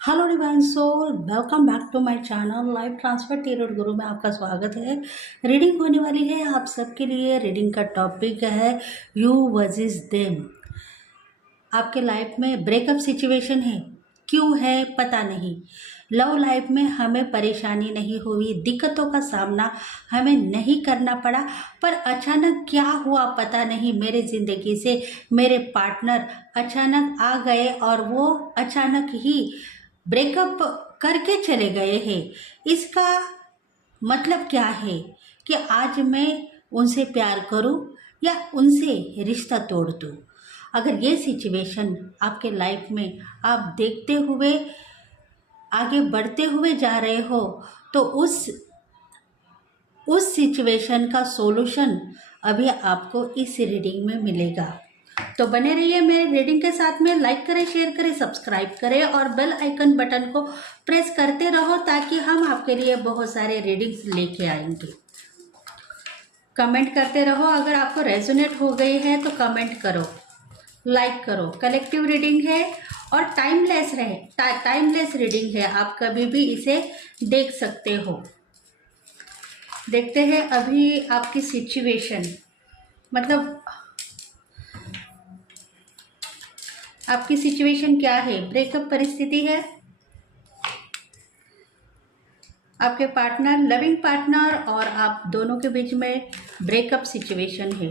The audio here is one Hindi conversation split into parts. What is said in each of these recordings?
Hello divine soul, welcome back to my channel life transfer tarot guru में आपका स्वागत है। रीडिंग होने वाली है आप सबके लिए। रीडिंग का टॉपिक है यू वर्सेस देम। आपके लाइफ में ब्रेकअप सिचुएशन है, क्यों है पता नहीं। लव लाइफ में हमें परेशानी नहीं हुई, दिक्कतों का सामना हमें नहीं करना पड़ा, पर अचानक क्या हुआ पता नहीं। मेरे ज़िंदगी से मेरे पार्टनर अचानक आ गए और वो अचानक ही ब्रेकअप करके चले गए हैं। इसका मतलब क्या है कि आज मैं उनसे प्यार करूं या उनसे रिश्ता तोड़ दूं। अगर ये सिचुएशन आपके लाइफ में आप देखते हुए आगे बढ़ते हुए जा रहे हो तो उस सिचुएशन का सॉल्यूशन अभी आपको इस रीडिंग में मिलेगा। तो बने रहिए मेरे रीडिंग के साथ में। लाइक करें, शेयर करें, सब्सक्राइब करें और बेल आइकन बटन को प्रेस करते रहो ताकि हम आपके लिए बहुत सारे रीडिंग्स लेके आएंगे। कमेंट करते रहो। अगर आपको रेजोनेट हो गई है तो कमेंट करो, लाइक करो। कलेक्टिव रीडिंग है और टाइमलेस रीडिंग है, आप कभी भी इसे देख सकते हो। देखते हैं अभी आपकी सिचुएशन, मतलब आपकी सिचुएशन क्या है। ब्रेकअप परिस्थिति है, आपके पार्टनर, लविंग पार्टनर और आप दोनों के बीच में ब्रेकअप सिचुएशन है।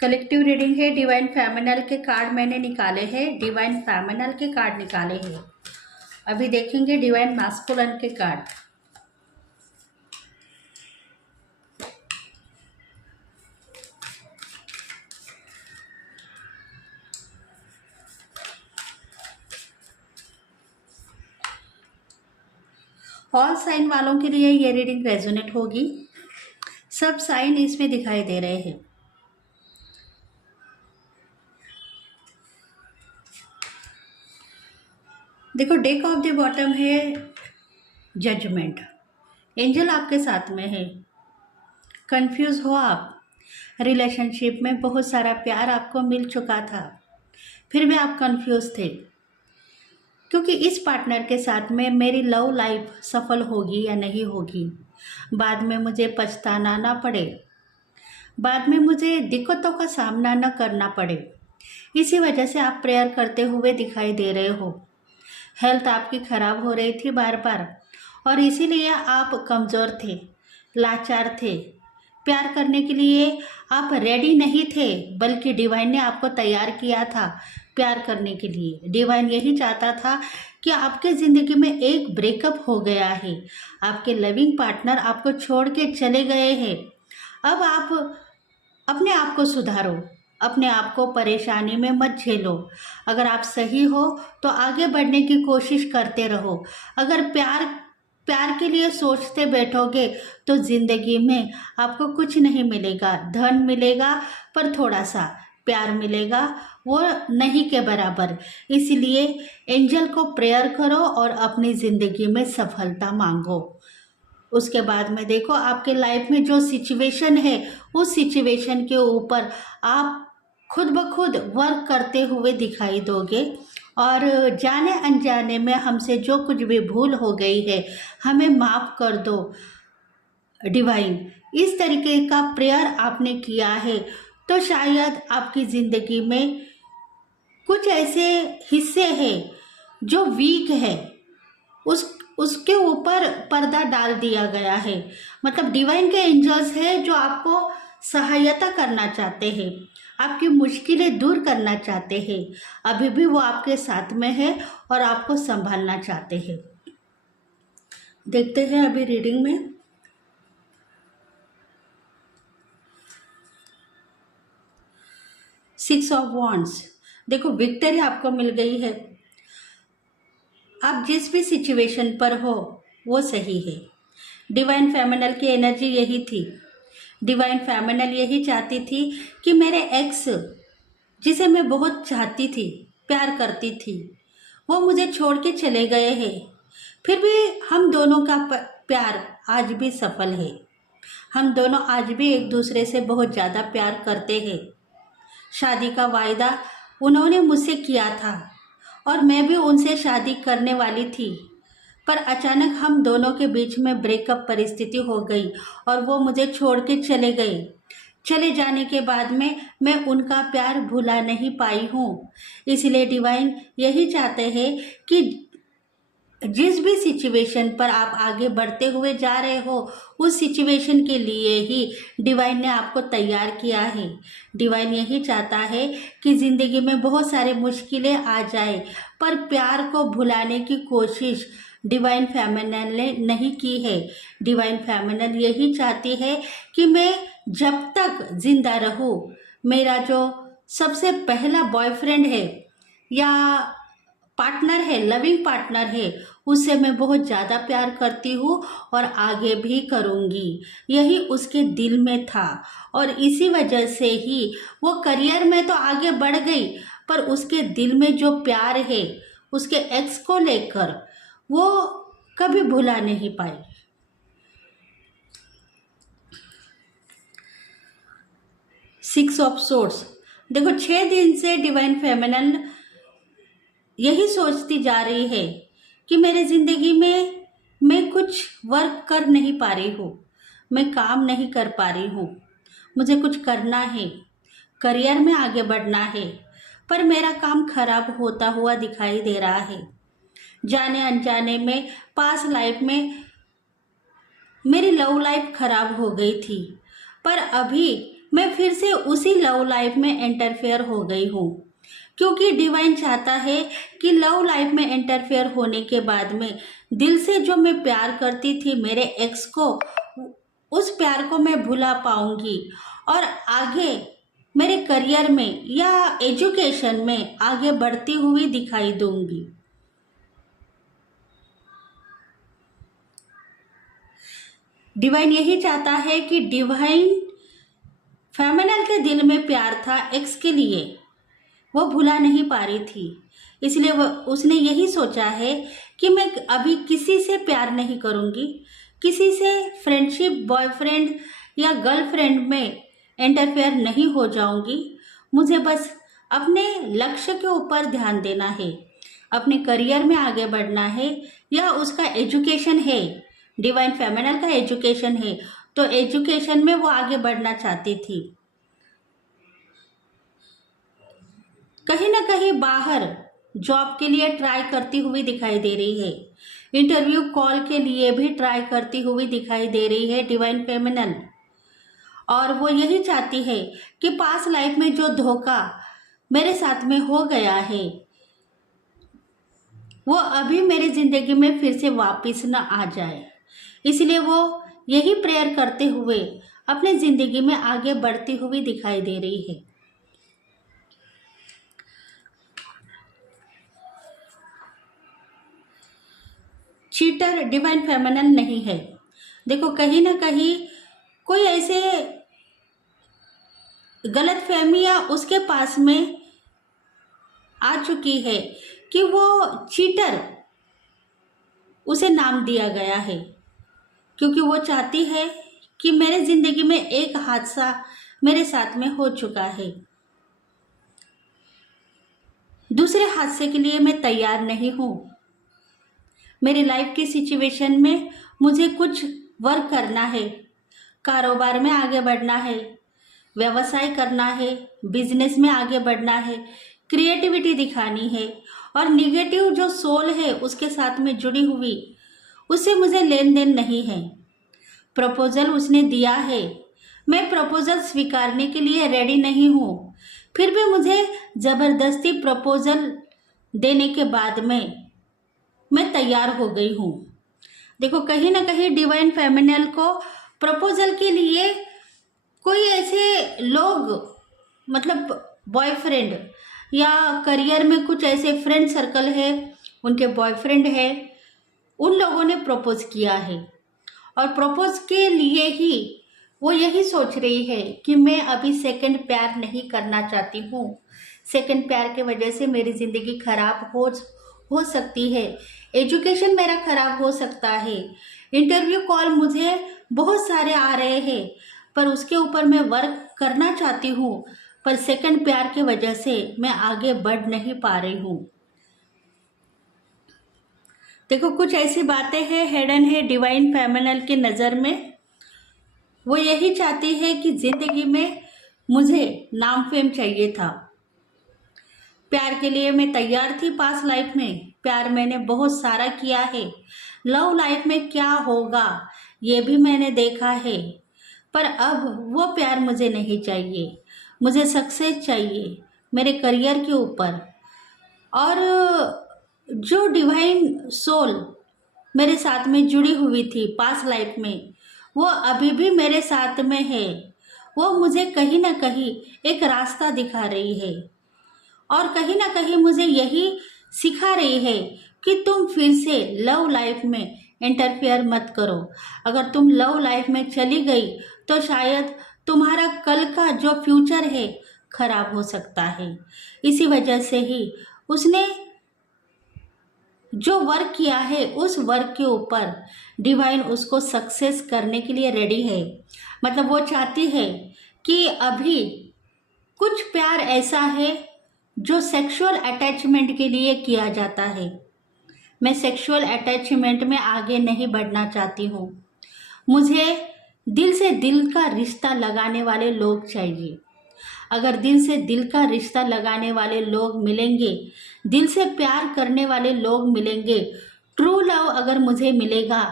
कलेक्टिव रीडिंग है। डिवाइन फेमिनल के कार्ड मैंने निकाले हैं, डिवाइन फेमिनल के कार्ड निकाले हैं। अभी देखेंगे डिवाइन मास्कुलिन के कार्ड। ऑल साइन वालों के लिए ये रीडिंग रेजोनेट होगी। सब साइन इसमें दिखाई दे रहे हैं। देखो, डेक ऑफ द बॉटम है जजमेंट। एंजल आपके साथ में है। कंफ्यूज हो आप। रिलेशनशिप में बहुत सारा प्यार आपको मिल चुका था, फिर भी आप कंफ्यूज थे क्योंकि इस पार्टनर के साथ में मेरी लव लाइफ सफल होगी या नहीं होगी। बाद में मुझे पछताना ना पड़े, बाद में मुझे दिक्कतों का सामना न करना पड़े। इसी वजह से आप प्रेयर करते हुए दिखाई दे रहे हो। हेल्थ आपकी खराब हो रही थी बार बार और इसीलिए आप कमज़ोर थे, लाचार थे। प्यार करने के लिए आप रेडी नहीं थे, बल्कि डिवाइन ने आपको तैयार किया था प्यार करने के लिए। डिवाइन यही चाहता था कि आपके ज़िंदगी में एक ब्रेकअप हो गया है, आपके लविंग पार्टनर आपको छोड़ के चले गए हैं। अब आप अपने आप को सुधारो, अपने आप को परेशानी में मत झेलो। अगर आप सही हो तो आगे बढ़ने की कोशिश करते रहो। अगर प्यार के लिए सोचते बैठोगे तो ज़िंदगी में आपको कुछ नहीं मिलेगा। धन मिलेगा पर थोड़ा सा, प्यार मिलेगा वो नहीं के बराबर। इसलिए एंजल को प्रेयर करो और अपनी ज़िंदगी में सफलता मांगो। उसके बाद में देखो आपके लाइफ में जो सिचुएशन है उस सिचुएशन के ऊपर आप खुद ब खुद वर्क करते हुए दिखाई दोगे। और जाने अनजाने में हमसे जो कुछ भी भूल हो गई है हमें माफ़ कर दो डिवाइन। इस तरीके का प्रेयर आपने किया है तो शायद आपकी ज़िंदगी में कुछ ऐसे हिस्से हैं जो वीक है, उसके ऊपर पर्दा डाल दिया गया है। मतलब डिवाइन के एंजल्स है जो आपको सहायता करना चाहते हैं, आपकी मुश्किलें दूर करना चाहते हैं। अभी भी वो आपके साथ में है और आपको संभालना चाहते हैं। देखते हैं अभी रीडिंग में। Six of wands. देखो, विक्ट्री आपको मिल गई है। आप जिस भी सिचुएशन पर हो वो सही है। डिवाइन फेमिनल की एनर्जी यही थी। डिवाइन फेमिनल यही चाहती थी कि मेरे एक्स, जिसे मैं बहुत चाहती थी, प्यार करती थी, वो मुझे छोड़ के चले गए हैं। फिर भी हम दोनों का प्यार आज भी सफल है। हम दोनों आज भी एक दूसरे से बहुत ज़्यादा प्यार करते हैं। शादी का वायदा उन्होंने मुझसे किया था और मैं भी उनसे शादी करने वाली थी, पर अचानक हम दोनों के बीच में ब्रेकअप परिस्थिति हो गई और वो मुझे छोड़ के चले गए। चले जाने के बाद में मैं उनका प्यार भुला नहीं पाई हूँ। इसलिए डिवाइन यही चाहते हैं कि जिस भी सिचुएशन पर आप आगे बढ़ते हुए जा रहे हो, उस सिचुएशन के लिए ही डिवाइन ने आपको तैयार किया है। डिवाइन यही चाहता है कि ज़िंदगी में बहुत सारे मुश्किलें आ जाए, पर प्यार को भुलाने की कोशिश डिवाइन फेमिनिन ने नहीं की है। डिवाइन फेमिनिन यही चाहती है कि मैं जब तक जिंदा रहूं, मेरा जो सबसे पहला बॉयफ्रेंड है या पार्टनर है, लविंग पार्टनर है, उससे मैं बहुत ज़्यादा प्यार करती हूँ और आगे भी करूँगी। यही उसके दिल में था और इसी वजह से ही वो करियर में तो आगे बढ़ गई, पर उसके दिल में जो प्यार है उसके एक्स को लेकर वो कभी भुला नहीं पाई। Six of swords. देखो, 6 दिन से डिवाइन फेमिनिन यही सोचती जा रही है कि मेरे ज़िंदगी में मैं कुछ वर्क कर नहीं पा रही हूँ, मैं काम नहीं कर पा रही हूँ, मुझे कुछ करना है, करियर में आगे बढ़ना है, पर मेरा काम खराब होता हुआ दिखाई दे रहा है। जाने अनजाने में पास लाइफ में मेरी लव लाइफ खराब हो गई थी, पर अभी मैं फिर से उसी लव लाइफ में इंटरफेयर हो गई हूँ, क्योंकि डिवाइन चाहता है कि लव लाइफ में इंटरफेयर होने के बाद में दिल से जो मैं प्यार करती थी मेरे एक्स को, उस प्यार को मैं भुला पाऊंगी और आगे मेरे करियर में या एजुकेशन में आगे बढ़ती हुई दिखाई दूंगी। डिवाइन यही चाहता है कि डिवाइन फेमिनिन के दिल में प्यार था एक्स के लिए, वो भुला नहीं पा रही थी, इसलिए उसने यही सोचा है कि मैं अभी किसी से प्यार नहीं करूँगी, किसी से फ्रेंडशिप, बॉयफ्रेंड या गर्लफ्रेंड में इंटरफेयर नहीं हो जाऊँगी। मुझे बस अपने लक्ष्य के ऊपर ध्यान देना है, अपने करियर में आगे बढ़ना है या उसका एजुकेशन है, डिवाइन फेमिनिन का एजुकेशन है, तो एजुकेशन में वो आगे बढ़ना चाहती थी। कहीं ना कहीं बाहर जॉब के लिए ट्राई करती हुई दिखाई दे रही है, इंटरव्यू कॉल के लिए भी ट्राई करती हुई दिखाई दे रही है डिवाइन फेमिनिन, और वो यही चाहती है कि पास लाइफ में जो धोखा मेरे साथ में हो गया है वो अभी मेरी ज़िंदगी में फिर से वापस न आ जाए। इसलिए वो यही प्रेयर करते हुए अपने ज़िंदगी में आगे बढ़ती हुई दिखाई दे रही है। चीटर डिवाइन फेमिनिन नहीं है। देखो, कहीं ना कहीं कोई ऐसे गलत फहमियाँ उसके पास में आ चुकी है कि वो चीटर उसे नाम दिया गया है, क्योंकि वो चाहती है कि मेरे ज़िंदगी में एक हादसा मेरे साथ में हो चुका है, दूसरे हादसे के लिए मैं तैयार नहीं हूँ। मेरी लाइफ की सिचुएशन में मुझे कुछ वर्क करना है, कारोबार में आगे बढ़ना है, व्यवसाय करना है, बिजनेस में आगे बढ़ना है, क्रिएटिविटी दिखानी है, और निगेटिव जो सोल है उसके साथ में जुड़ी हुई उससे मुझे लेन देन नहीं है। प्रपोजल उसने दिया है, मैं प्रपोजल स्वीकारने के लिए रेडी नहीं हूँ, फिर भी मुझे ज़बरदस्ती प्रपोजल देने के बाद में मैं तैयार हो गई हूँ। देखो, कहीं ना कहीं डिवाइन फेमिनिन को प्रपोजल के लिए कोई ऐसे लोग, मतलब बॉयफ्रेंड या करियर में कुछ ऐसे फ्रेंड सर्कल है, उनके बॉयफ्रेंड है, उन लोगों ने प्रपोज किया है, और प्रपोज के लिए ही वो यही सोच रही है कि मैं अभी सेकंड प्यार नहीं करना चाहती हूँ। सेकंड प्यार के वजह से मेरी ज़िंदगी खराब हो सकती है, एजुकेशन मेरा खराब हो सकता है, इंटरव्यू कॉल मुझे बहुत सारे आ रहे हैं, पर उसके ऊपर मैं वर्क करना चाहती हूँ, पर सेकंड प्यार की वजह से मैं आगे बढ़ नहीं पा रही हूँ। देखो, कुछ ऐसी बातें हैं हिडन है डिवाइन फेमिनल की नज़र में। वो यही चाहती है कि जिंदगी में मुझे नाम फेम चाहिए था। प्यार के लिए मैं तैयार थी पास्ट लाइफ में, प्यार मैंने बहुत सारा किया है। लव लाइफ में क्या होगा ये भी मैंने देखा है, पर अब वो प्यार मुझे नहीं चाहिए। मुझे सक्सेस चाहिए मेरे करियर के ऊपर। और जो डिवाइन सोल मेरे साथ में जुड़ी हुई थी पास्ट लाइफ में, वो अभी भी मेरे साथ में है। वो मुझे कहीं ना कहीं एक रास्ता दिखा रही है, और कहीं ना कहीं मुझे यही सिखा रही है कि तुम फिर से लव लाइफ में इंटरफेयर मत करो। अगर तुम लव लाइफ में चली गई तो शायद तुम्हारा कल का जो फ्यूचर है खराब हो सकता है। इसी वजह से ही उसने जो वर्क किया है, उस वर्क के ऊपर डिवाइन उसको सक्सेस करने के लिए रेडी है। मतलब वो चाहती है कि अभी कुछ प्यार ऐसा है जो सेक्सुअल अटैचमेंट के लिए किया जाता है। मैं सेक्सुअल अटैचमेंट में आगे नहीं बढ़ना चाहती हूँ। मुझे दिल से दिल का रिश्ता लगाने वाले लोग चाहिए। अगर दिल से दिल का रिश्ता लगाने वाले लोग मिलेंगे, दिल से प्यार करने वाले लोग मिलेंगे, ट्रू लव अगर मुझे मिलेगा,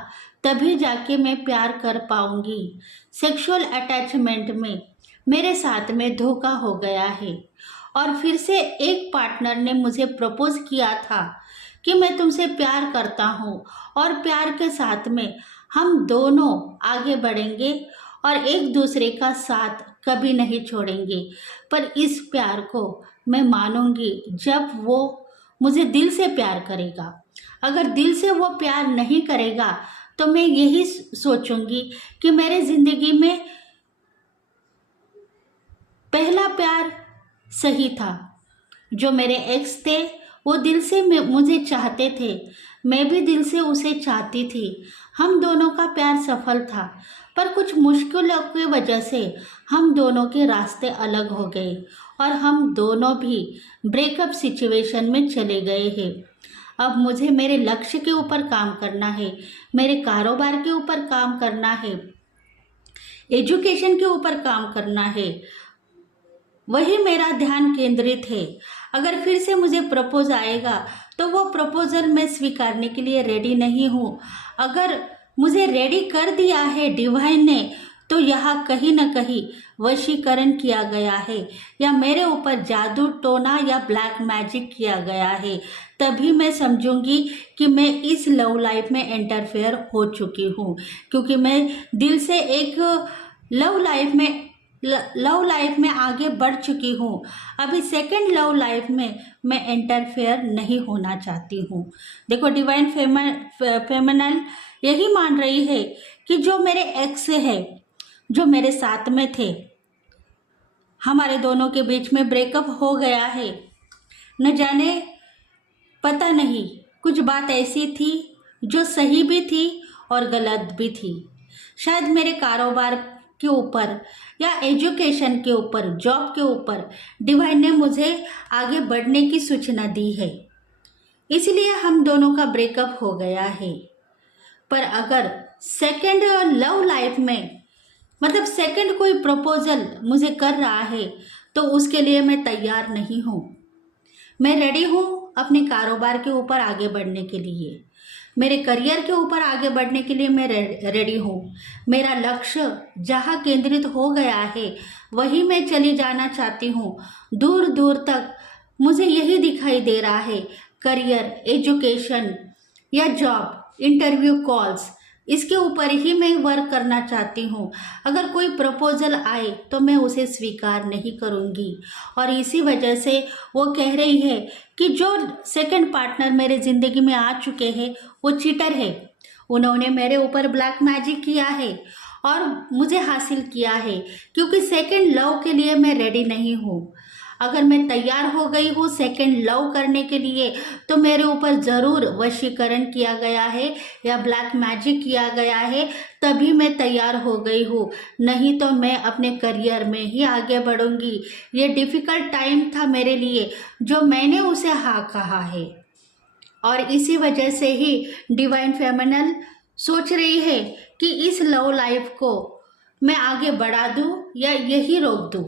तभी जाके मैं प्यार कर पाऊंगी। सेक्सुअल अटैचमेंट में मेरे साथ में धोखा हो गया है, और फिर से एक पार्टनर ने मुझे प्रपोज किया था कि मैं तुमसे प्यार करता हूँ, और प्यार के साथ में हम दोनों आगे बढ़ेंगे और एक दूसरे का साथ कभी नहीं छोड़ेंगे। पर इस प्यार को मैं मानूंगी जब वो मुझे दिल से प्यार करेगा। अगर दिल से वो प्यार नहीं करेगा तो मैं यही सोचूंगी कि मेरे ज़िंदगी में पहला प्यार सही था। जो मेरे एक्स थे वो दिल से मुझे चाहते थे, मैं भी दिल से उसे चाहती थी। हम दोनों का प्यार सफल था, पर कुछ मुश्किलों की वजह से हम दोनों के रास्ते अलग हो गए, और हम दोनों भी ब्रेकअप सिचुएशन में चले गए हैं। अब मुझे मेरे लक्ष्य के ऊपर काम करना है, मेरे कारोबार के ऊपर काम करना है, एजुकेशन के ऊपर काम करना है, वही मेरा ध्यान केंद्रित है। अगर फिर से मुझे प्रपोज आएगा तो वो प्रपोजल मैं स्वीकारने के लिए रेडी नहीं हूँ। अगर मुझे रेडी कर दिया है डिवाइन ने, तो यहाँ कहीं ना कहीं वशीकरण किया गया है, या मेरे ऊपर जादू टोना या ब्लैक मैजिक किया गया है। तभी मैं समझूंगी कि मैं इस लव लाइफ में इंटरफेयर हो चुकी हूँ, क्योंकि मैं दिल से एक लव लाइफ में आगे बढ़ चुकी हूँ। अभी सेकंड लव लाइफ में मैं इंटरफेयर नहीं होना चाहती हूँ। देखो, डिवाइन फेमिनल यही मान रही है कि जो मेरे एक्स है, जो मेरे साथ में थे, हमारे दोनों के बीच में ब्रेकअप हो गया है। न जाने, पता नहीं, कुछ बात ऐसी थी जो सही भी थी और गलत भी थी। शायद मेरे कारोबार के ऊपर या एजुकेशन के ऊपर, जॉब के ऊपर डिवाइन ने मुझे आगे बढ़ने की सूचना दी है, इसलिए हम दोनों का ब्रेकअप हो गया है। पर अगर सेकंड लव लाइफ में, मतलब सेकंड कोई प्रपोजल मुझे कर रहा है, तो उसके लिए मैं तैयार नहीं हूँ। मैं रेडी हूँ अपने कारोबार के ऊपर आगे बढ़ने के लिए, मेरे करियर के ऊपर आगे बढ़ने के लिए मैं रेडी हूँ। मेरा लक्ष्य जहाँ केंद्रित हो गया है वहीं मैं चली जाना चाहती हूँ। दूर दूर तक मुझे यही दिखाई दे रहा है, करियर, एजुकेशन या जॉब, इंटरव्यू कॉल्स, इसके ऊपर ही मैं वर्क करना चाहती हूँ। अगर कोई प्रपोजल आए तो मैं उसे स्वीकार नहीं करूँगी। और इसी वजह से वो कह रही है कि जो सेकंड पार्टनर मेरे ज़िंदगी में आ चुके हैं वो चीटर है। उन्होंने मेरे ऊपर ब्लैक मैजिक किया है और मुझे हासिल किया है, क्योंकि सेकंड लव के लिए मैं रेडी नहीं हूँ। अगर मैं तैयार हो गई हूँ सेकंड लव करने के लिए तो मेरे ऊपर ज़रूर वशीकरण किया गया है या ब्लैक मैजिक किया गया है, तभी मैं तैयार हो गई हूँ, नहीं तो मैं अपने करियर में ही आगे बढ़ूंगी। ये डिफ़िकल्ट टाइम था मेरे लिए जो मैंने उसे हाँ कहा है, और इसी वजह से ही डिवाइन फेमिनल सोच रही है कि इस लव लाइफ को मैं आगे बढ़ा दूं या यही रोक दूं।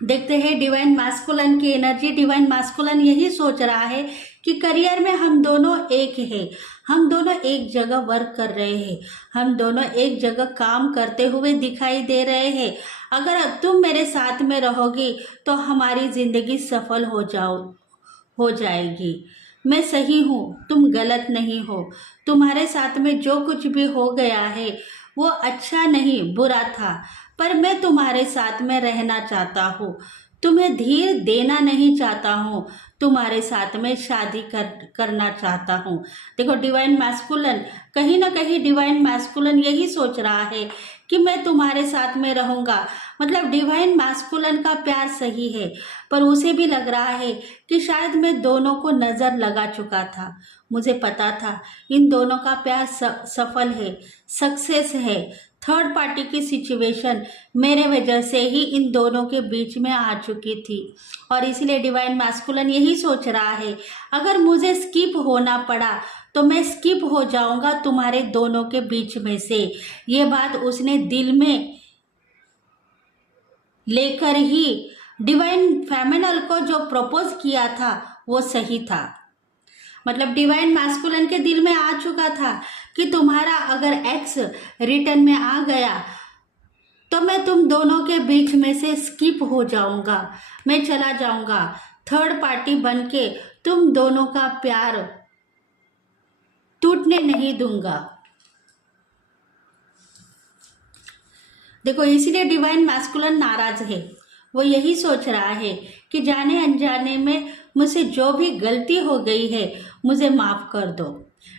देखते हैं डिवाइन मैस्कुलिन की एनर्जी। डिवाइन मैस्कुलिन यही सोच रहा है कि करियर में हम दोनों एक हैं, हम दोनों एक जगह वर्क कर रहे हैं, हम दोनों एक जगह काम करते हुए दिखाई दे रहे हैं। अगर तुम मेरे साथ में रहोगी तो हमारी ज़िंदगी सफल हो जाएगी। मैं सही हूँ, तुम गलत नहीं हो। तुम्हारे साथ में जो कुछ भी हो गया है वो अच्छा नहीं, बुरा था, पर मैं तुम्हारे साथ में रहना चाहता हूँ, तुम्हें धीर देना नहीं चाहता हूँ, तुम्हारे साथ में शादी करना चाहता हूँ। देखो डिवाइन मैस्कुलिन, कहीं ना कहीं डिवाइन मैस्कुलिन यही सोच रहा है कि मैं तुम्हारे साथ में रहूँगा। मतलब डिवाइन मैस्कुलिन का प्यार सही है, पर उसे भी लग रहा है कि शायद मैं दोनों को नज़र लगा चुका था। मुझे पता था इन दोनों का प्यार सफल है, सक्सेस है। थर्ड पार्टी की सिचुएशन मेरे वजह से ही इन दोनों के बीच में आ चुकी थी, और इसलिए डिवाइन मैस्कुलिन यही सोच रहा है अगर मुझे स्किप होना पड़ा तो मैं स्किप हो जाऊंगा तुम्हारे दोनों के बीच में से। ये बात उसने दिल में लेकर ही डिवाइन फेमिनल को जो प्रपोज किया था वो सही था। मतलब डिवाइन मैस्कुलिन के दिल में आ चुका था कि तुम्हारा अगर एक्स रिटर्न में आ गया तो मैं तुम दोनों के बीच में से स्किप हो जाऊंगा, मैं चला जाऊंगा, थर्ड पार्टी बनके तुम दोनों का प्यार टूटने नहीं दूंगा। देखो इसलिए डिवाइन मैस्कुलिन नाराज है। वो यही सोच रहा है कि जाने अनजाने में मुझसे जो भी गलती हो गई है मुझे माफ कर दो।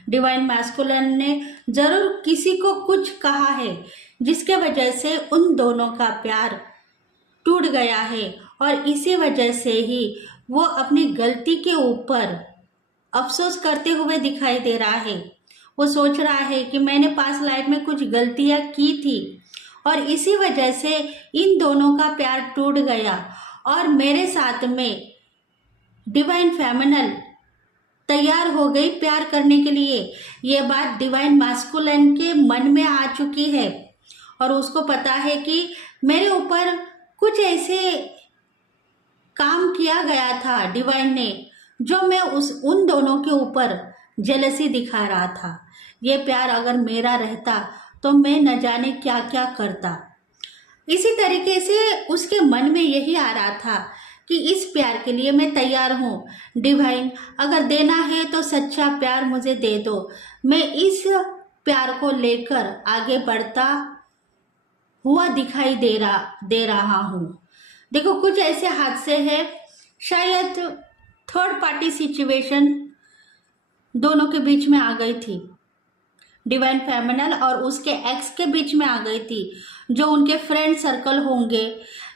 डिवाइन मैस्कुलिन ने जरूर किसी को कुछ कहा है जिसके वजह से उन दोनों का प्यार टूट गया है, और इसी वजह से ही वो अपनी गलती के ऊपर अफसोस करते हुए दिखाई दे रहा है। वो सोच रहा है कि मैंने पास्ट लाइफ में कुछ गलतियां की थी और इसी वजह से इन दोनों का प्यार टूट गया, और मेरे साथ में डिवाइन फेमिनल तैयार हो गई प्यार करने के लिए। ये बात डिवाइन मैस्कुलिन के मन में आ चुकी है, और उसको पता है कि मेरे ऊपर कुछ ऐसे काम किया गया था डिवाइन ने जो मैं उन दोनों के ऊपर जेलसी दिखा रहा था। ये प्यार अगर मेरा रहता तो मैं न जाने क्या क्या करता। इसी तरीके से उसके मन में यही आ रहा था कि इस प्यार के लिए मैं तैयार हूँ। डिवाइन अगर देना है तो सच्चा प्यार मुझे दे दो, मैं इस प्यार को लेकर आगे बढ़ता हुआ दिखाई दे रहा हूँ। देखो कुछ ऐसे हादसे हैं, शायद थर्ड पार्टी सिचुएशन दोनों के बीच में आ गई थी, डिवाइन फेमिनल और उसके एक्स के बीच में आ गई थी, जो उनके फ्रेंड सर्कल होंगे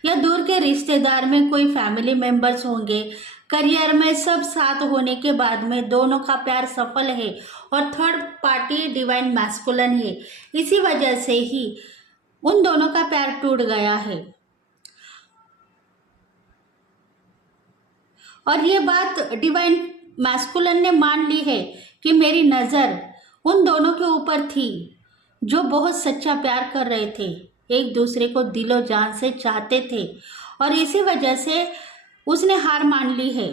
या दूर के रिश्तेदार में कोई फैमिली मेंबर्स होंगे। करियर में सब साथ होने के बाद में दोनों का प्यार सफल है और थर्ड पार्टी डिवाइन मैस्कुलिन है, इसी वजह से ही उन दोनों का प्यार टूट गया है। और ये बात डिवाइन मैस्कुलिन ने मान ली है कि मेरी नज़र उन दोनों के ऊपर थी जो बहुत सच्चा प्यार कर रहे थे, एक दूसरे को दिलो जान से चाहते थे, और इसी वजह से उसने हार मान ली है।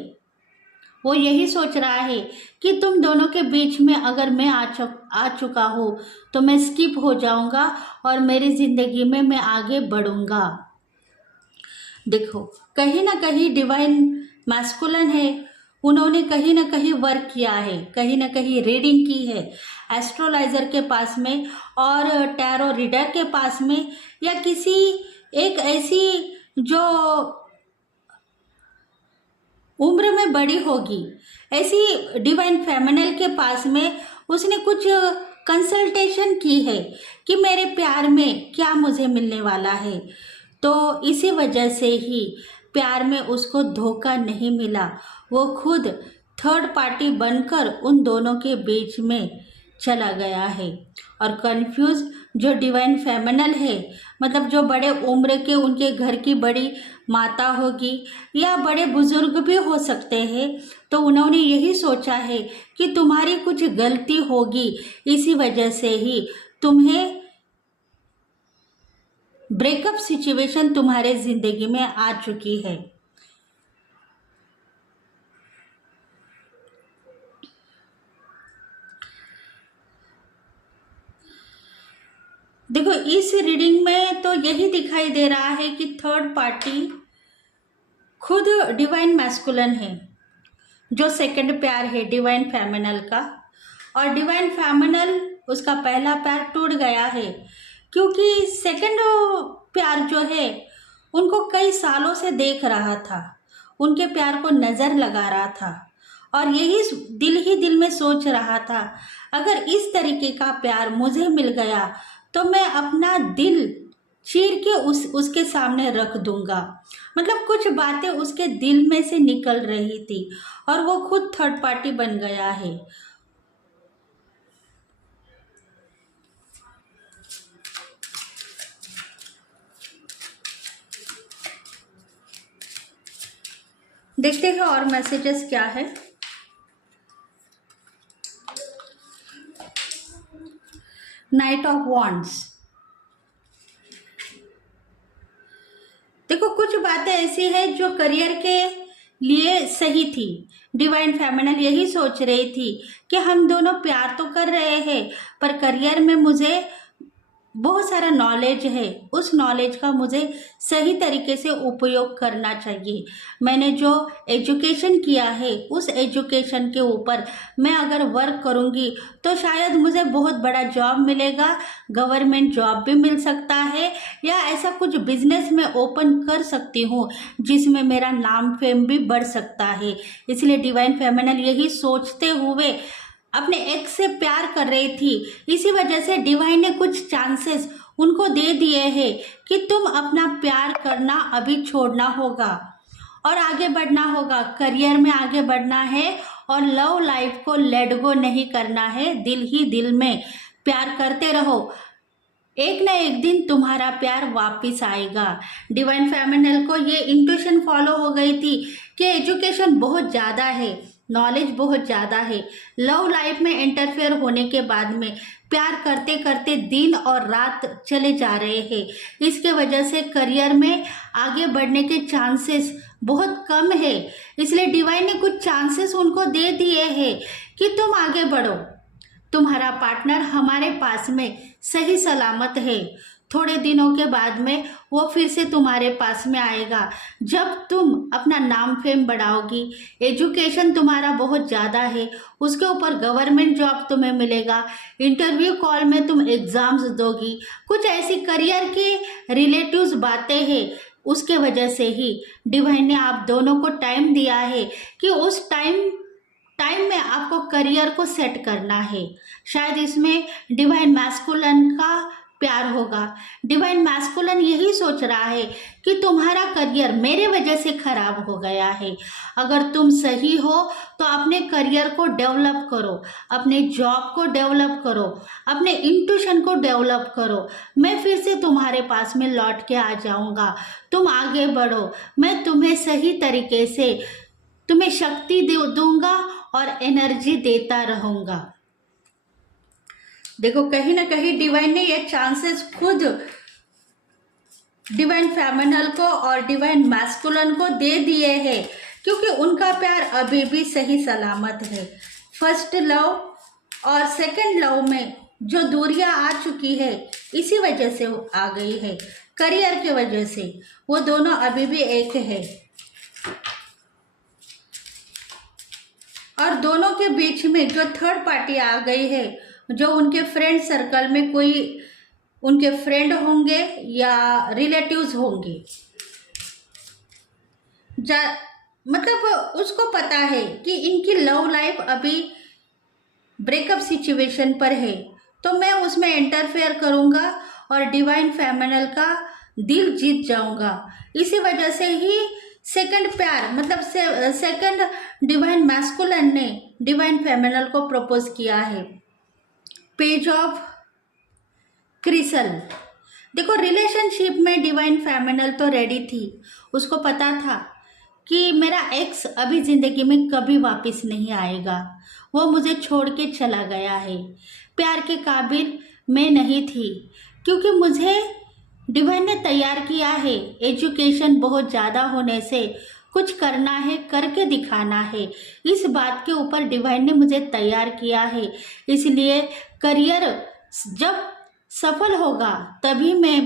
वो यही सोच रहा है कि तुम दोनों के बीच में अगर मैं आ चुका हूँ तो मैं स्किप हो जाऊंगा और मेरी ज़िंदगी में मैं आगे बढ़ूंगा। देखो कहीं ना कहीं डिवाइन मैस्कुलिन है, उन्होंने कहीं ना कहीं वर्क किया है, कहीं ना कहीं रीडिंग की है एस्ट्रोलाइजर के पास में और टैरो रीडर के पास में, या किसी एक ऐसी जो उम्र में बड़ी होगी ऐसी डिवाइन फेमिनल के पास में उसने कुछ कंसल्टेशन की है कि मेरे प्यार में क्या मुझे मिलने वाला है। तो इसी वजह से ही प्यार में उसको धोखा नहीं मिला। वो खुद थर्ड पार्टी बनकर उन दोनों के बीच में चला गया है। और कंफ्यूज जो डिवाइन फेमिनल है, मतलब जो बड़े उम्र के उनके घर की बड़ी माता होगी या बड़े बुजुर्ग भी हो सकते हैं, तो उन्होंने यही सोचा है कि तुम्हारी कुछ गलती होगी, इसी वजह से ही तुम्हें ब्रेकअप सिचुएशन तुम्हारे जिंदगी में आ चुकी है। देखो, इस रीडिंग में तो यही दिखाई दे रहा है कि थर्ड पार्टी खुद डिवाइन मैस्कुलन है, जो सेकंड प्यार है डिवाइन फेमिनल का। और डिवाइन फेमिनल उसका पहला प्यार टूट गया है, क्योंकि सेकंड प्यार जो है उनको कई सालों से देख रहा था, उनके प्यार को नज़र लगा रहा था, और यही दिल ही दिल में सोच रहा था, अगर इस तरीके का प्यार मुझे मिल गया तो मैं अपना दिल चीर के उसके सामने रख दूंगा। मतलब कुछ बातें उसके दिल में से निकल रही थी, और वो खुद थर्ड पार्टी बन गया है। देखते हैं और मैसेजेस क्या है। Night of wands. देखो, कुछ बातें ऐसी है जो करियर के लिए सही थी। डिवाइन फेमिनल यही सोच रही थी कि हम दोनों प्यार तो कर रहे हैं, पर करियर में मुझे बहुत सारा नॉलेज है, उस नॉलेज का मुझे सही तरीके से उपयोग करना चाहिए। मैंने जो एजुकेशन किया है उस एजुकेशन के ऊपर मैं अगर वर्क करूँगी तो शायद मुझे बहुत बड़ा जॉब मिलेगा, गवर्नमेंट जॉब भी मिल सकता है, या ऐसा कुछ बिजनेस में ओपन कर सकती हूँ जिसमें मेरा नाम फेम भी बढ़ सकता है। इसलिए डिवाइन फेमिनल यही सोचते हुए अपने एक्स से प्यार कर रही थी। इसी वजह से डिवाइन ने कुछ चांसेस उनको दे दिए हैं कि तुम अपना प्यार करना अभी छोड़ना होगा और आगे बढ़ना होगा, करियर में आगे बढ़ना है, और लव लाइफ को लेट गो नहीं करना है। दिल ही दिल में प्यार करते रहो, एक ना एक दिन तुम्हारा प्यार वापस आएगा। डिवाइन फेमिनल को ये इंट्यूशन फॉलो हो गई थी कि एजुकेशन बहुत ज़्यादा है, नॉलेज बहुत ज़्यादा है, लव लाइफ में इंटरफेयर होने के बाद में प्यार करते करते दिन और रात चले जा रहे हैं। इसके वजह से करियर में आगे बढ़ने के चांसेस बहुत कम है। इसलिए डिवाइन ने कुछ चांसेस उनको दे दिए हैं कि तुम आगे बढ़ो, तुम्हारा पार्टनर हमारे पास में सही सलामत है। थोड़े दिनों के बाद में वो फिर से तुम्हारे पास में आएगा, जब तुम अपना नाम फेम बढ़ाओगी, एजुकेशन तुम्हारा बहुत ज़्यादा है, उसके ऊपर गवर्नमेंट जॉब तुम्हें मिलेगा, इंटरव्यू कॉल में तुम एग्ज़ाम्स दोगी, कुछ ऐसी करियर के रिलेटिव्स बातें हैं। उसके वजह से ही डिवाइन ने आप दोनों को टाइम दिया है कि उस टाइम में आपको करियर को सेट करना है। शायद इसमें डिवाइन मैस्कुलन का प्यार होगा। डिवाइन मैस्कुलन यही सोच रहा है कि तुम्हारा करियर मेरे वजह से खराब हो गया है, अगर तुम सही हो तो अपने करियर को डेवलप करो, अपने जॉब को डेवलप करो, अपने इंट्यूशन को डेवलप करो, मैं फिर से तुम्हारे पास में लौट के आ जाऊंगा, तुम आगे बढ़ो, मैं तुम्हें सही तरीके से तुम्हें शक्ति दूंगा और एनर्जी देता रहूंगा। देखो, कहीं ना कहीं डिवाइन ने ये चांसेस खुद डिवाइन फेमिनल को और डिवाइन मैस्कुलन को दे दिए हैं, क्योंकि उनका प्यार अभी भी सही सलामत है। फर्स्ट लव और सेकंड लव में जो दूरियां आ चुकी है इसी वजह से आ गई है, करियर की वजह से वो दोनों अभी भी एक है। और दोनों के बीच में जो थर्ड पार्टी आ गई है, जो उनके फ्रेंड सर्कल में कोई उनके फ्रेंड होंगे या रिलेटिव्स होंगे, मतलब उसको पता है कि इनकी लव लाइफ अभी ब्रेकअप सिचुएशन पर है, तो मैं उसमें इंटरफेयर करूंगा और डिवाइन फेमिनल का दिल जीत जाऊंगा। इसी वजह से ही सेकंड प्यार मतलब सेकंड डिवाइन मैस्कुलिन ने डिवाइन फेमिनल को प्रपोज किया है। Page of CRISIL. देखो रिलेशनशिप में डिवाइन फेमिनल तो रेडी थी, उसको पता था कि मेरा एक्स अभी ज़िंदगी में कभी वापस नहीं आएगा, वो मुझे छोड़ के चला गया है। प्यार के काबिल मैं नहीं थी क्योंकि मुझे डिवाइन ने तैयार किया है। एजुकेशन बहुत ज़्यादा होने से कुछ करना है, करके दिखाना है, इस बात के ऊपर डिवाइन ने मुझे तैयार किया है। इसलिए करियर जब सफल होगा तभी मैं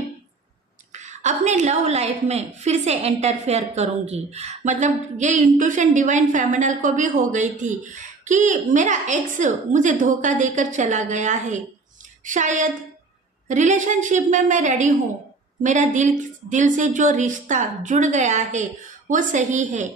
अपने लव लाइफ में फिर से इंटरफेयर करूंगी। मतलब ये इंट्यूशन डिवाइन फेमिनल को भी हो गई थी कि मेरा एक्स मुझे धोखा देकर चला गया है। शायद रिलेशनशिप में मैं रेडी हूँ, मेरा दिल से जो रिश्ता जुड़ गया है वो सही है,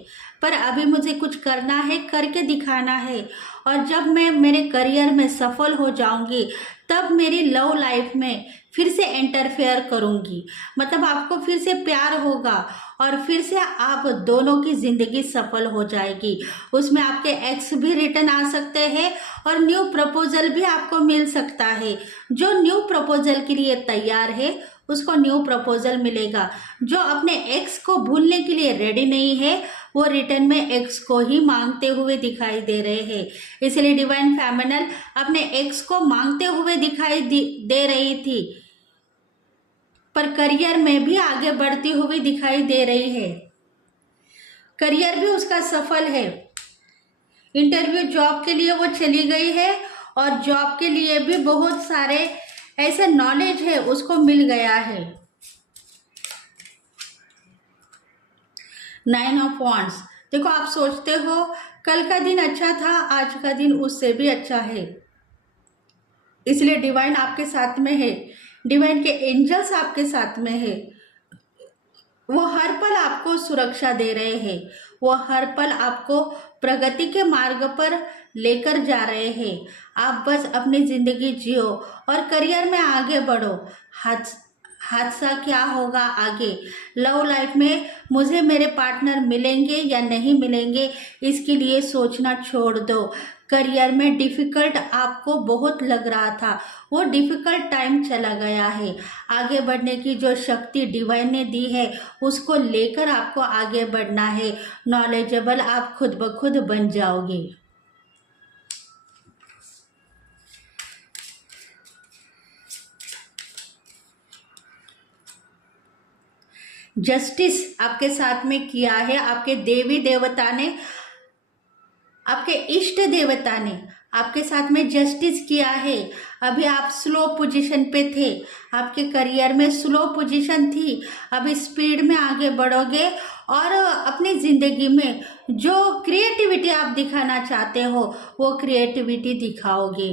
पर अभी मुझे कुछ करना है, करके दिखाना है। और जब मैं मेरे करियर में सफल हो जाऊंगी तब मेरी लव लाइफ में फिर से इंटरफेयर करूंगी। मतलब आपको फिर से प्यार होगा और फिर से आप दोनों की ज़िंदगी सफल हो जाएगी। उसमें आपके एक्स भी रिटर्न आ सकते हैं और न्यू प्रपोजल भी आपको मिल सकता है। जो न्यू प्रपोजल के लिए तैयार है उसको न्यू प्रपोजल मिलेगा। जो अपने एक्स को भूलने के लिए रेडी नहीं है वो रिटर्न में एक्स को ही मांगते हुए दिखाई दे रहे हैं। इसलिए डिवाइन फेमिनल अपने एक्स को मांगते हुए दिखाई दे रही थी, पर करियर में भी आगे बढ़ती हुई दिखाई दे रही है। करियर भी उसका सफल है। इंटरव्यू जॉब के लिए वो चली गई है और जॉब के लिए भी बहुत सारे ऐसे नॉलेज है उसको मिल गया है। 9 ऑफ वांड्स। देखो आप सोचते हो कल का दिन अच्छा था, आज का दिन उससे भी अच्छा है, इसलिए डिवाइन आपके साथ में है, डिवाइन के एंजल्स आपके साथ में है। वो हर पल आपको सुरक्षा दे रहे हैं, वो हर पल आपको प्रगति के मार्ग पर लेकर जा रहे हैं। आप बस अपनी ज़िंदगी जियो और करियर में आगे बढ़ो। हादसा क्या होगा आगे, लव लाइफ में मुझे मेरे पार्टनर मिलेंगे या नहीं मिलेंगे इसके लिए सोचना छोड़ दो। करियर में डिफ़िकल्ट आपको बहुत लग रहा था, वो डिफ़िकल्ट टाइम चला गया है। आगे बढ़ने की जो शक्ति डिवाइन ने दी है उसको लेकर आपको आगे बढ़ना है। नॉलेजेबल आप खुद ब खुद बन जाओगे। जस्टिस आपके साथ में किया है। आपके देवी देवता ने, आपके इष्ट देवता ने आपके साथ में जस्टिस किया है। अभी आप स्लो पोजीशन पे थे, आपके करियर में स्लो पोजीशन थी, अभी स्पीड में आगे बढ़ोगे और अपनी ज़िंदगी में जो क्रिएटिविटी आप दिखाना चाहते हो वो क्रिएटिविटी दिखाओगे।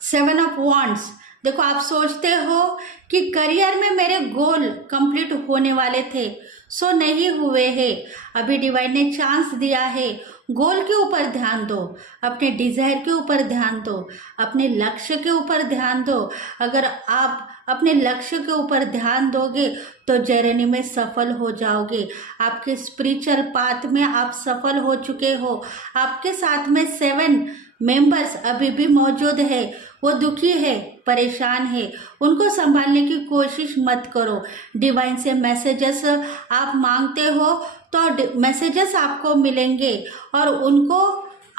Seven of wands. देखो आप सोचते हो कि करियर में मेरे गोल कंप्लीट होने वाले थे, सो नहीं हुए हैं। अभी डिवाइन ने चांस दिया है, गोल के ऊपर ध्यान दो, अपने डिज़ायर के ऊपर ध्यान दो, अपने लक्ष्य के ऊपर ध्यान दो। अगर आप अपने लक्ष्य के ऊपर ध्यान दोगे तो जर्नी में सफल हो जाओगे। आपके स्पिरिचुअल पाथ में आप सफल हो चुके हो। आपके साथ में 7 मेंबर्स अभी भी मौजूद है, वो दुखी है, परेशान है, उनको संभालने की कोशिश मत करो। डिवाइन से मैसेजेस आप मांगते हो तो मैसेजेस आपको मिलेंगे और उनको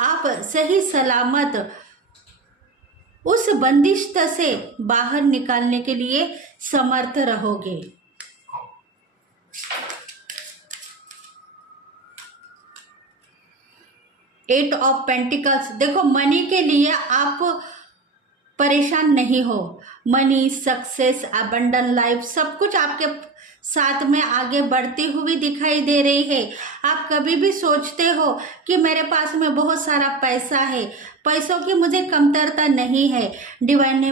आप सही सलामत उस बंदिश से बाहर निकालने के लिए समर्थ रहोगे। Eight of pentacles. देखो मनी के लिए आप परेशान नहीं हो। मनी, सक्सेस, अबंडन लाइफ सब कुछ आपके साथ में आगे बढ़ती हुई दिखाई दे रही है। आप कभी भी सोचते हो कि मेरे पास में बहुत सारा पैसा है, पैसों की मुझे कमतरता नहीं है। डिवाइन ने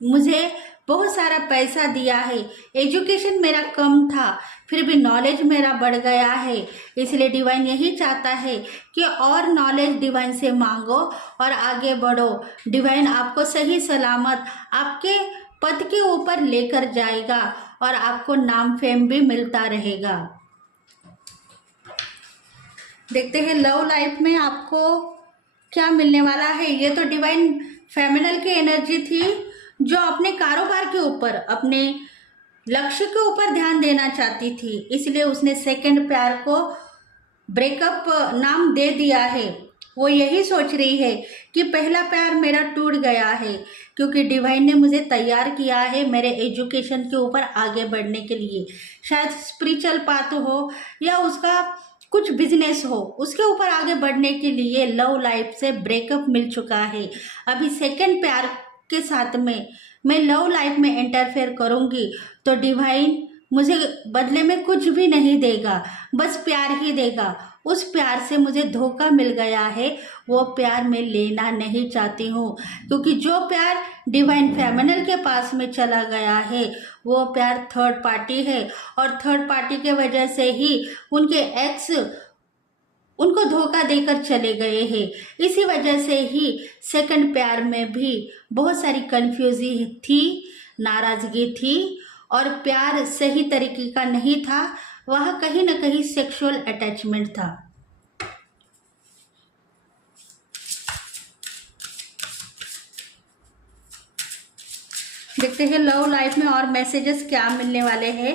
मुझे बहुत सारा पैसा दिया है, एजुकेशन मेरा कम था, फिर भी नॉलेज मेरा बढ़ गया है। इसलिए डिवाइन यही चाहता है कि और नॉलेज डिवाइन से मांगो और आगे बढ़ो। डिवाइन आपको सही सलामत आपके पद के ऊपर लेकर जाएगा और आपको नाम फेम भी मिलता रहेगा। देखते हैं लव लाइफ में आपको क्या मिलने वाला है। ये तो डिवाइन फेमिनल की एनर्जी थी जो अपने कारोबार के ऊपर, अपने लक्ष्य के ऊपर ध्यान देना चाहती थी, इसलिए उसने सेकंड प्यार को ब्रेकअप नाम दे दिया है। वो यही सोच रही है कि पहला प्यार मेरा टूट गया है, क्योंकि डिवाइन ने मुझे तैयार किया है मेरे एजुकेशन के ऊपर आगे बढ़ने के लिए। शायद स्पिरिचुअल पाथ हो या उसका कुछ बिजनेस हो, उसके ऊपर आगे बढ़ने के लिए लव लाइफ से ब्रेकअप मिल चुका है। अभी सेकंड प्यार के साथ में मैं लव लाइफ में इंटरफेयर करूंगी तो डिवाइन मुझे बदले में कुछ भी नहीं देगा, बस प्यार ही देगा। उस प्यार से मुझे धोखा मिल गया है, वो प्यार मैं लेना नहीं चाहती हूँ, क्योंकि जो प्यार डिवाइन फेमिनल के पास में चला गया है वो प्यार थर्ड पार्टी है, और थर्ड पार्टी के वजह से ही उनके एक्स उनको धोखा देकर चले गए हैं। इसी वजह से ही सेकंड प्यार में भी बहुत सारी कंफ्यूजी थी, नाराज़गी थी, और प्यार सही तरीके का नहीं था, वह कहीं ना कहीं सेक्सुअल अटैचमेंट था। देखते हैं लव लाइफ में और मैसेजेस क्या मिलने वाले हैं।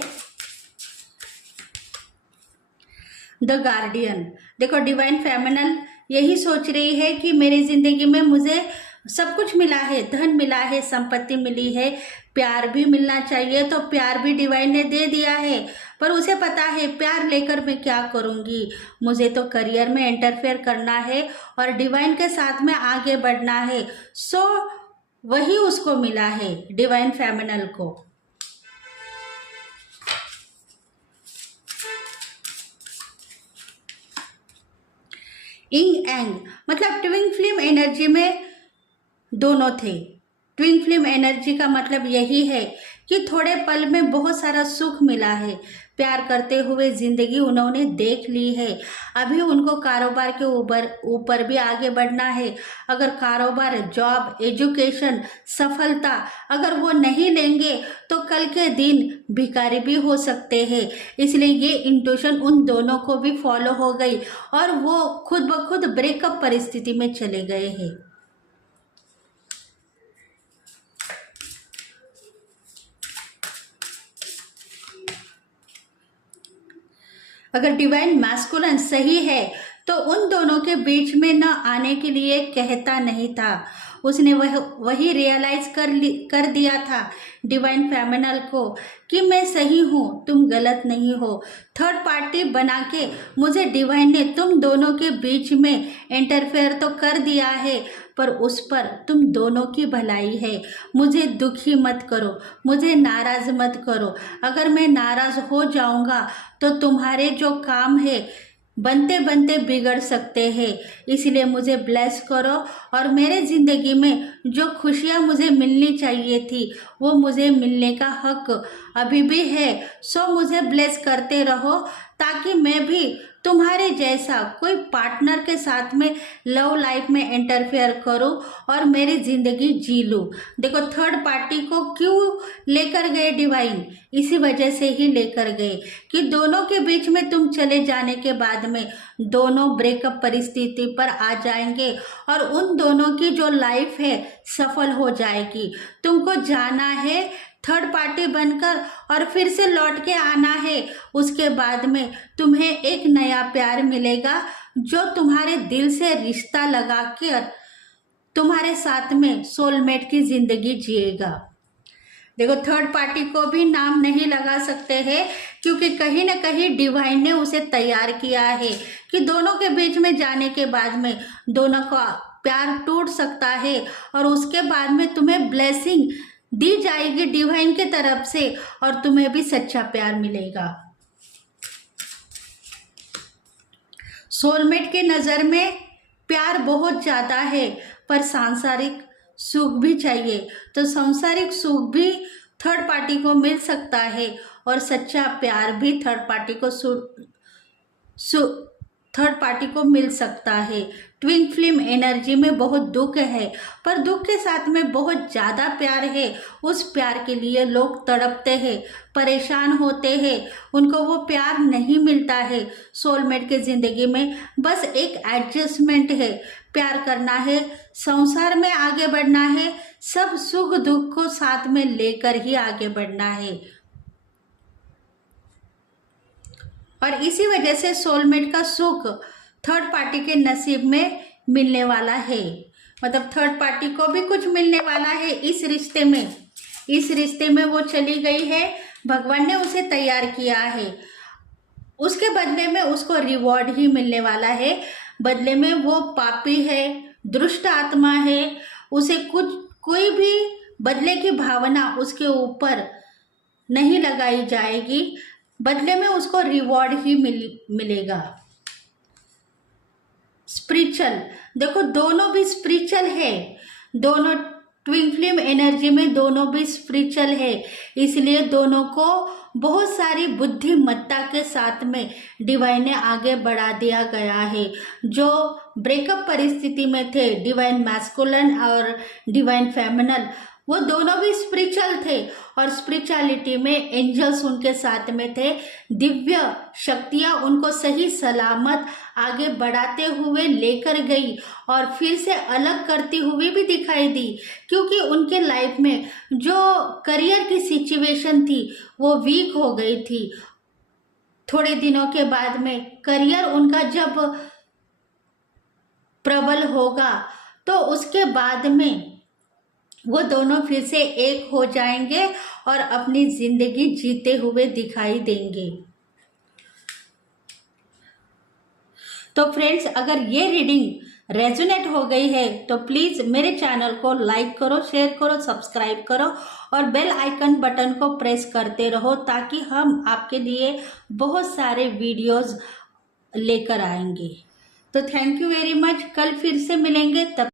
The guardian. देखो डिवाइन फेमिनल यही सोच रही है कि मेरी जिंदगी में मुझे सब कुछ मिला है, धन मिला है, संपत्ति मिली है, प्यार भी मिलना चाहिए, तो प्यार भी डिवाइन ने दे दिया है, पर उसे पता है प्यार लेकर मैं क्या करूँगी। मुझे तो करियर में इंटरफेयर करना है और डिवाइन के साथ में आगे बढ़ना है। सो वही उसको मिला है डिवाइन फेमिनल को। इंग एंग मतलब ट्विन फ्लेम एनर्जी में दोनों थे। ट्विन फ्लेम एनर्जी का मतलब यही है कि थोड़े पल में बहुत सारा सुख मिला है, प्यार करते हुए जिंदगी उन्होंने देख ली है। अभी उनको कारोबार के ऊपर भी आगे बढ़ना है। अगर कारोबार, जॉब, एजुकेशन, सफलता अगर वो नहीं लेंगे तो कल के दिन भिखारी भी हो सकते हैं। इसलिए ये इंट्यूशन उन दोनों को भी फॉलो हो गई और वो खुद ब खुद ब्रेकअप परिस्थिति में चले गए हैं। अगर डिवाइन मैस्कुलिन सही है तो उन दोनों के बीच में न आने के लिए कहता नहीं था। उसने वही रियलाइज कर दिया था डिवाइन फेमिनल को कि मैं सही हूँ, तुम गलत नहीं हो। थर्ड पार्टी बना के मुझे डिवाइन ने तुम दोनों के बीच में इंटरफेयर तो कर दिया है, पर उस पर तुम दोनों की भलाई है। मुझे दुखी मत करो, मुझे नाराज मत करो। अगर मैं नाराज हो जाऊंगा तो तुम्हारे जो काम है बनते बनते बिगड़ सकते हैं। इसलिए मुझे ब्लेस करो और मेरे ज़िंदगी में जो खुशियाँ मुझे मिलनी चाहिए थी वो मुझे मिलने का हक अभी भी है। सो मुझे ब्लेस करते रहो ताकि मैं भी तुम्हारे जैसा कोई पार्टनर के साथ में लव लाइफ में इंटरफेयर करूं और मेरी ज़िंदगी जी लूँ। देखो थर्ड पार्टी को क्यों लेकर गए डिवाइन, इसी वजह से ही लेकर गए कि दोनों के बीच में तुम चले जाने के बाद में दोनों ब्रेकअप परिस्थिति पर आ जाएंगे और उन दोनों की जो लाइफ है सफल हो जाएगी। तुमको जाना है थर्ड पार्टी बनकर और फिर से लौट के आना है। उसके बाद में तुम्हें एक नया प्यार मिलेगा जो तुम्हारे दिल से रिश्ता लगा कर तुम्हारे साथ में सोलमेट की जिंदगी जिएगा। देखो थर्ड पार्टी को भी नाम नहीं लगा सकते हैं क्योंकि कहीं ना कहीं डिवाइन ने उसे तैयार किया है कि दोनों के बीच में जाने के बाद में दोनों का प्यार टूट सकता है और उसके बाद में तुम्हें ब्लेसिंग दी जाएगी डिवाइन की तरफ से और तुम्हें भी सच्चा प्यार मिलेगा। सोलमेट के नज़र में प्यार बहुत ज़्यादा है पर सांसारिक सुख भी चाहिए तो सांसारिक सुख भी थर्ड पार्टी को मिल सकता है, और सच्चा प्यार भी थर्ड पार्टी को मिल सकता है। ट्विन फ्लेम एनर्जी में बहुत दुख है, पर दुख के साथ में बहुत ज़्यादा प्यार है। उस प्यार के लिए लोग तड़पते हैं, परेशान होते हैं, उनको वो प्यार नहीं मिलता है। सोलमेट के ज़िंदगी में बस एक एडजस्टमेंट है, प्यार करना है, संसार में आगे बढ़ना है, सब सुख दुख को साथ में लेकर ही आगे बढ़ना है। और इसी वजह से सोलमेट का सुख थर्ड पार्टी के नसीब में मिलने वाला है। मतलब थर्ड पार्टी को भी कुछ मिलने वाला है इस रिश्ते में। इस रिश्ते में वो चली गई है, भगवान ने उसे तैयार किया है, उसके बदले में उसको रिवॉर्ड ही मिलने वाला है। बदले में वो पापी है, दुष्ट आत्मा है, उसे कोई भी बदले की भावना उसके ऊपर नहीं लगाई जाएगी, बदले में उसको रिवॉर्ड ही मिलेगा। स्पिरिचुअल, देखो दोनों भी स्पिरिचुअल है, दोनों ट्विन फ्लेम एनर्जी में दोनों भी स्पिरिचुअल है, इसलिए दोनों को बहुत सारी बुद्धिमत्ता के साथ में डिवाइन ने आगे बढ़ा दिया गया है। जो ब्रेकअप परिस्थिति में थे, डिवाइन मैस्कुलिन और डिवाइन फेमिनल, वो दोनों भी स्पिरिचुअल थे, और स्पिरिचुअलिटी में एंजल्स उनके साथ में थे। दिव्य शक्तियाँ उनको सही सलामत आगे बढ़ाते हुए लेकर गई और फिर से अलग करती हुई भी दिखाई दी, क्योंकि उनके लाइफ में जो करियर की सिचुएशन थी वो वीक हो गई थी। थोड़े दिनों के बाद में करियर उनका जब प्रबल होगा तो उसके बाद में वो दोनों फिर से एक हो जाएंगे और अपनी जिंदगी जीते हुए दिखाई देंगे। तो फ्रेंड्स, अगर ये रीडिंग रेजोनेट हो गई है तो प्लीज़ मेरे चैनल को लाइक करो, शेयर करो, सब्सक्राइब करो और बेल आइकन बटन को प्रेस करते रहो, ताकि हम आपके लिए बहुत सारे वीडियोस लेकर आएंगे। तो थैंक यू वेरी मच। कल फिर से मिलेंगे, तब